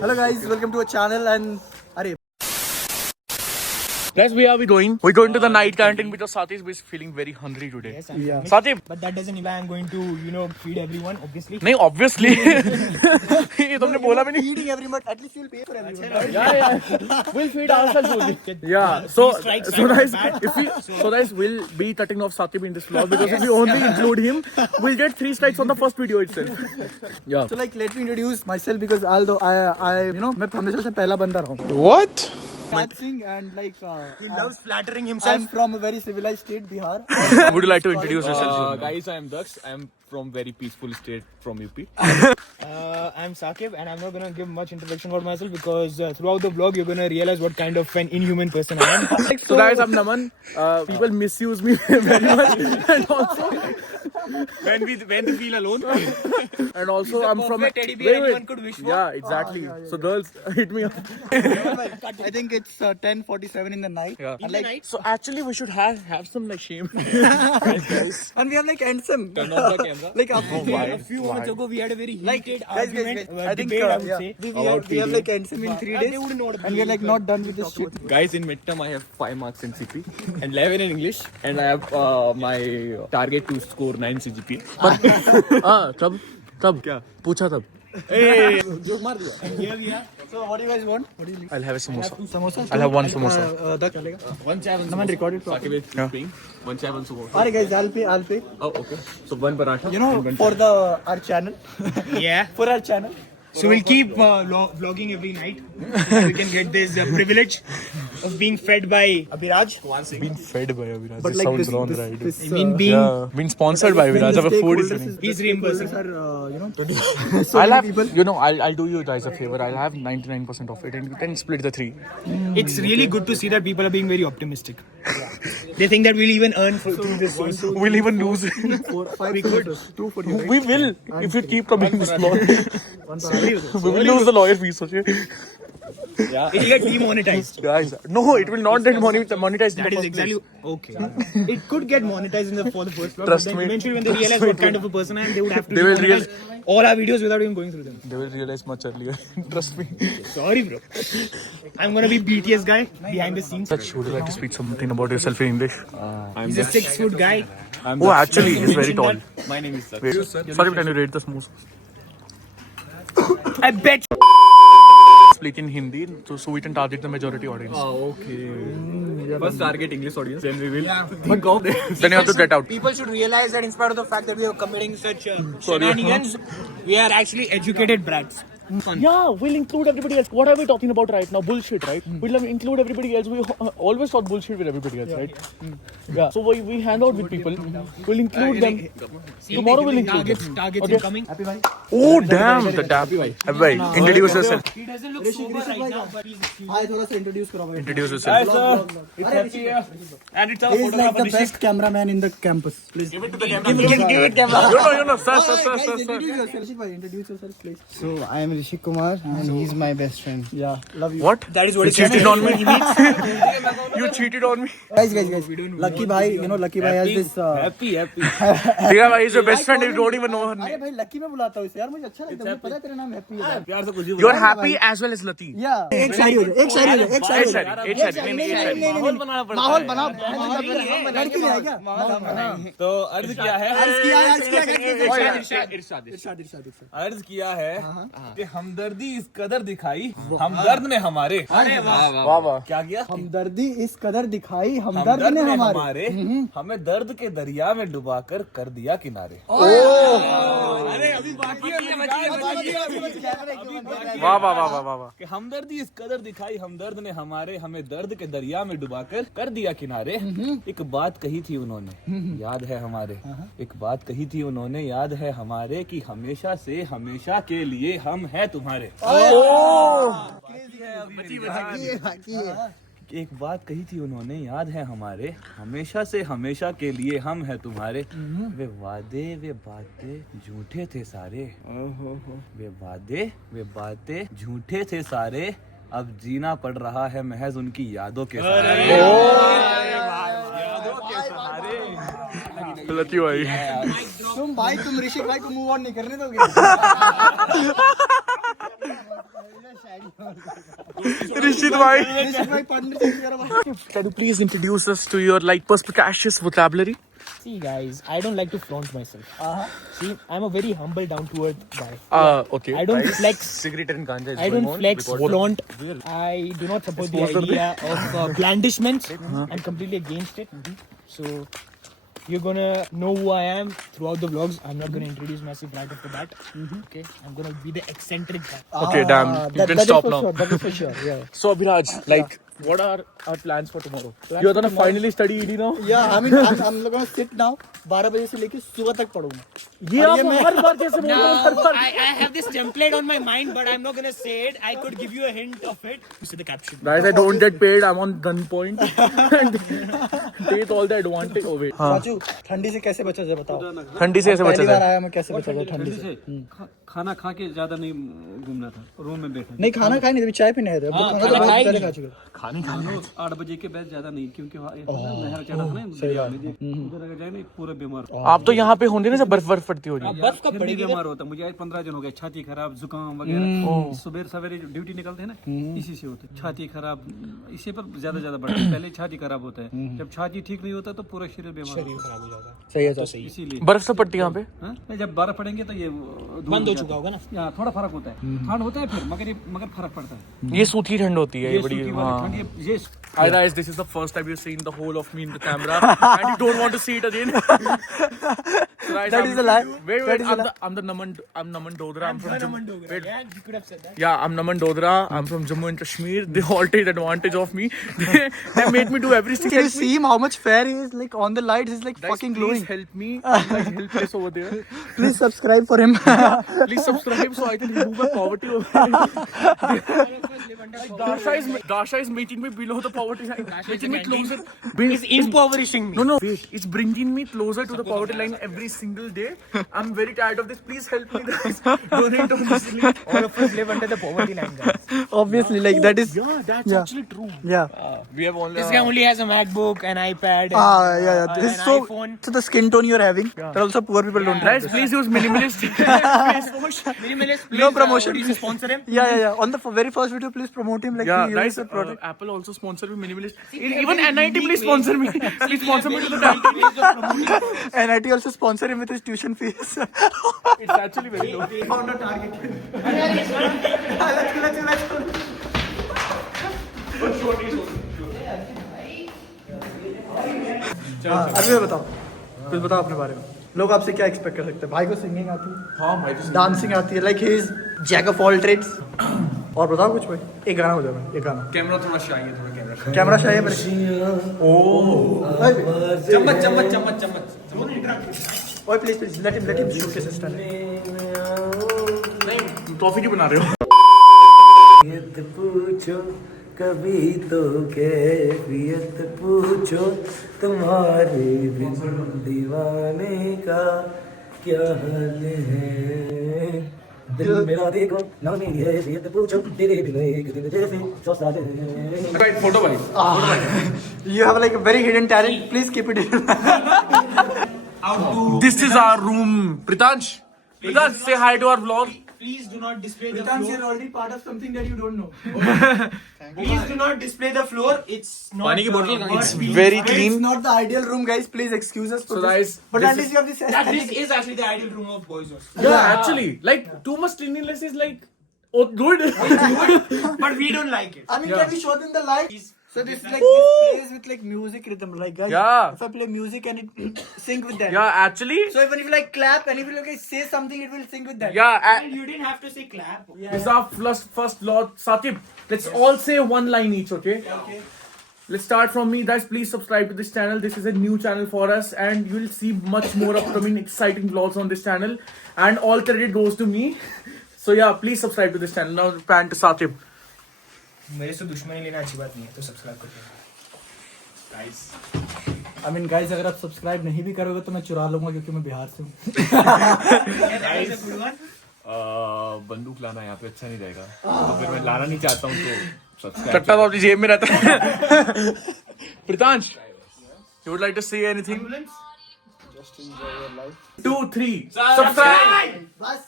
Hello guys, welcome to our channel and Guys, where are we going? We're going to the night canteen because Sathish is feeling very hungry today. Yes, Yeah. Satip. But that doesn't imply I'm going to, feed everyone, obviously. नहीं, obviously. ये तुमने बोला भी नहीं. feeding everyone, at least you'll pay for everyone. Right? Yeah. We'll feed ourselves only. Yeah. So guys, we'll be cutting off Satip in this vlog because if we only include him, we'll get 3 strikes on the first video itself. Yeah. So like, let me introduce myself because although I मैं हमेशा से पहला बंदा रहा हूँ. What? Dancing and like He loves flattering himself. I'm from a very civilized state, Bihar. Would you like to introduce yourself? Guys, I am Daksh. I am from very peaceful state from UP. I'm Sakib and I'm not going to give much introduction about myself because throughout the vlog you're going to realize what kind of an inhuman person I am. So guys, I'm Naman. People misuse me very much, and also When we feel alone. and also I'm from. Teddy bear anyone could wish for. Yeah, exactly. So girls, hit me up. I think it's 10:47 in the night. Yeah. And like, So actually, we should have some like shame. and we have like handsome. Turn off the camera. Like A few moments ago we had a very heated argument. I think debate, I would say. we have like handsome in 3 days, and we are like not done with this shit. Guys, in midterm I have 5 marks in CP and 11 in English, and I have my target to score 9 CGPA. कब क्या पूछा तब? And here we are. So what do you guys want? What do you I'll have a samosa. samosa? I'll have one samosa. One chai, one Naman recorded properly. Sakib is paying. One chai, one samosa. Alright guys, I'll pay. Oh, okay. So one paratha. You know, and one for our channel. Yeah. For our channel. So we'll keep vlogging every night. So we can get this privilege of being fed by Abhiraj. Been fed by Abhiraj. But This like sounds this, wrong, this, right? this, I mean, being Been sponsored by Abhiraj. Our food is. He's reimbursing. I'll have, I'll do you guys a favor. I'll have 99% of it, and you can split the 3. It's really good to see that people are being very optimistic. They think that we'll even earn through this. We'll even lose. 4, 5 we could. 2 for you. Right? We will if you keep coming this long. We will lose the lawyer fees. Okay? It'll get demonetized. Guys, no, it will not get monetized. That is exactly okay. It could get monetized for the first vlog, Trust but then me. eventually when they realize what kind of a person I am, they would have to They will demonetize all our videos without even going through them. They will realize much earlier. Trust me. Sorry, bro. I'm gonna be BTS guy behind the scenes. Would you like to speak something about yourself in English? He's a 6-foot guy. Oh, actually, he's very tall. My name is Daksh. Wait, sorry, can you rate the samosa? I bet. Speak in Hindi so we can target the majority audience. Okay. First target English audience, then we will think of them. Then you have to get out. People should realize that in spite of the fact that we are committing such shenanigans, we are actually educated brats. Yeah, we'll include everybody else. What are we talking about right now? Bullshit, right? We'll include everybody else. We always talk bullshit with everybody else, right? Yeah. So we hang out with people. We'll include them. Tomorrow we'll include them. Targets Okay. incoming. Oh damn, the dab. Bhai, introduce yourself. He doesn't look sober right now, but he's I थोड़ा सा introduce कराओ. Introduce yourself. It's happy here. And it's our He is like the best cameraman in the campus. Please. Give it to the camera. give it camera. You know, sir. Introduce yourself. Introduce yourself, please. So I am Rishi Kumar and he's my best friend. Yeah, love you. What? That is what You he said. cheated on me. You cheated on me. Guys. Lucky bhai, Lucky bhai has this. Happy. Yeah, bhai, he's your best friend. You don't even know her अरे name. भाई lucky में बुलाता हूँ इसे यार मुझे अच्छा लगता है मुझे पता है तेरा नाम हैप्पी है प्यार से कुछ भी You're happy as well as Lati. या एक शायरी हो जाए एक शायरी हो जाए एक शायरी हो जाए माहौल बनाना पड़ता माहौल है। बना लड़की नहीं है क्या तो अर्ज किया है अर्ज किया है कि हमदर्दी इस कदर दिखाई हमदर्द ने हमारे वाह वाह. क्या किया हमदर्दी इस कदर दिखाई हमदर्द ने हमारे हमें दर्द के दरिया में डुबाकर कर दिया किनारे वाह वाह वाह वाह वाह. कि हमदर्दी इस कदर दिखाई हमदर्द ने हमारे हमें दर्द के दरिया में डुबाकर कर दिया किनारे एक बात कही थी उन्होंने याद है हमारे एक बात कही थी उन्होंने याद है हमारे कि हमेशा से हमेशा के लिए हम हैं तुम्हारे एक बात कही थी उन्होंने याद है हमारे हमेशा से हमेशा के लिए हम हैं तुम्हारे वे वादे वे बातें झूठे थे सारे वे वादे वे बातें झूठे थे सारे अब जीना पड़ रहा है महज उनकी यादों के सहारे Lati bhai. तुम ऋषि भाई को मूव ऑन नहीं करने दोगे Rishit bhai. Can you please introduce us to your like perspicacious vocabulary? See, guys, I don't like to flaunt myself. See, I'm a very humble, down-to-earth guy. Okay. I don't flex. Cigarette and ganja is I going don't on. flex, flaunt. I do not support the idea of blandishments. I'm completely against it. So, you're gonna know who I am throughout the vlogs. I'm not gonna introduce myself right off the bat. Okay, I'm gonna be the eccentric guy. Okay, damn. You can stop now. Sure, that is for sure. Yeah. So Abhiraj, like, what are our plans for tomorrow? You're gonna finally study ED now? Yeah, I mean, I'm gonna sit now. 12 बजे से लेके सुबह तक पढ़ूंगा. ये आप हर बार कैसे बोल रहे हो हर बार? I have this template on my mind, but I'm not gonna say it. I could give you a hint of it. You see the caption. Guys, I don't get paid. I'm on gunpoint. Take all the advantage of it. Raju, ठंडी से कैसे बचा जाए बताओ. ठंडी से ऐसे बचा पहली बार जाए. आया मैं कैसे बचा जाए ठंडी से. खाना खा के ज्यादा नहीं घूमना था, रूम में बैठा. नहीं खाना खाए नहीं, अभी चाय पीने आए थे. खाना तो बहुत पहले खा चुके. खाने खाने. 8 बजे के बाद ज्यादा नहीं, क्योंकि वहाँ एक नहर चढ़ा था ना दरिया में, उधर अगर जाए ना पूरा बीमार. आप तो यहाँ पे होंगे ना जब बर्फ पड़ती होगी. बर्फ कब फिर भी पड़ेगी? बीमार होता. मुझे आज 15 दिन हो गए, छाती खराब, जुकाम वगैरह. सुबह सवेरे ड्यूटी निकलते हैं ना, इसी से होता है. छाती खराब इसी पर ज्यादा बढ़ता है. पहले छाती खराब होता है, जब छाती ठीक नहीं होता तो पूरा शरीर बीमार होता है. सही है, सही. इसीलिए बर्फ से पड़ती यहाँ पे. हाँ? जब बर्फ पड़ेंगे तो ये बंद हो चुका होगा ना. यहाँ थोड़ा फर्क होता है. ठंड होता है फिर, मगर फर्क पड़ता है. ये सूखी ठंड होती है. ये बड़ी. सूखी वाली ठंड, ये Hi guys, this is the first time you've seen the whole of me in the camera, and you don't want to see it again. So guys, That is a lie. Wait, That is a I'm Naman Dodra. I'm from Jammu. Wait. Yeah, you could have said that. Yeah, I'm Naman Dodra. I'm from Jammu and Kashmir. They all take advantage of me. They made me do everything. Can you see him how much fair he is? Like on the lights, he's like Guys, fucking please glowing. help me. I'm like helpless over there. Please subscribe for him. Please subscribe so I can remove my poverty over there. Dasha is making me below the poverty line. Making me closer. It's impoverishing me. No, wait. It's bringing me closer to the poverty line every single day. I'm very tired of this. Please help me, guys. Donate on this link. All of us live under the poverty line, guys. Obviously, like that is. Yeah, that's Yeah. actually true. Yeah. We have only. This guy only has a MacBook, an iPad, Yeah. This is an so. iPhone. So the skin tone you're having. That also poor people don't have. Guys, please use minimalist face wash. Minimalist, please, No promotion. please sponsor him. Yeah. On the very first video, please promote him. Like Yeah, he guys, uses the product. Apple also sponsor me minimalist. Even NIT, please sponsor me. Please sponsor me to the time. And IT also sponsor him with his tuition fees. It's actually very low. Found a target. अभी बताओ, कुछ बताओ अपने बारे में. लोग आपसे क्या एक्सपेक्ट कर सकते हैं? भाई को सिंगिंग आती है, हाँ भाई तो डांसिंग आती है, like he is jack of all trades. और बताओ कुछ भाई. एक गाना हो जाएगा, एक गाना. कैमरा थोड़ा शाई है, थोड़ा कैमरा. कैमरा शाही है मेरे. चम्मच. ओए प्लीज लेट हिम शो के सिस्टर. नहीं, टॉफी क्यों बना रहे हो? पूछो कभी तो कैफियत पूछो तुम्हारे बिन दीवाने का क्या हाल है. दिल मेरा देखो ना मेरी हैसियत पूछो तेरे बिन एक दिन जैसे सौसा दे. Right, photo भाई. You have like a very hidden talent. Please keep it hidden. This is our room. Pritansh, say hi to our vlog. Please do not display the floor. You're already part of something that you don't know. Please do not display the floor. It's not. पानी की बोतल. what It's we- very It's clean. not the ideal room, guys. Please excuse us for So this. guys, But this at least you have this That aesthetic. this is actually the ideal room of boys' hostel. Yeah, actually, like too much cleanliness is like, oh, good. But we don't like it. I mean, Yeah. can we show them the lights? So this like this plays with like music rhythm, like guys. Yeah. If I play music and it sync with that. Yeah, actually. So even if you like clap and if you like say something, it will sync with that. Yeah, And you didn't have to say clap. it's our first Lord Sakib. Let's all say one line each, okay? Okay. Let's start from me, guys. Please subscribe to this channel. This is a new channel for us, and you'll see much more upcoming exciting vlogs on this channel. And all credit goes to me. So yeah, please subscribe to this channel. Now pan to Sakib. मेरे से दुश्मनी लेना अच्छी बात नहीं है, तो subscribe करते हैं. I mean, guys, अगर आप सब्सक्राइब नहीं भी करोगे तो मैं चुरा लूंगा क्योंकि मैं बिहार से हूँ. बंदूक लाना यहाँ पे अच्छा नहीं रहेगा, तो फिर मैं लाना नहीं चाहता हूँ, तो सब्सक्राइब. कट्टा तो अपनी जेब में रहता है. Pritansh, you would like to say anything? Just enjoy your life. 2, 3. Subscribe. बस.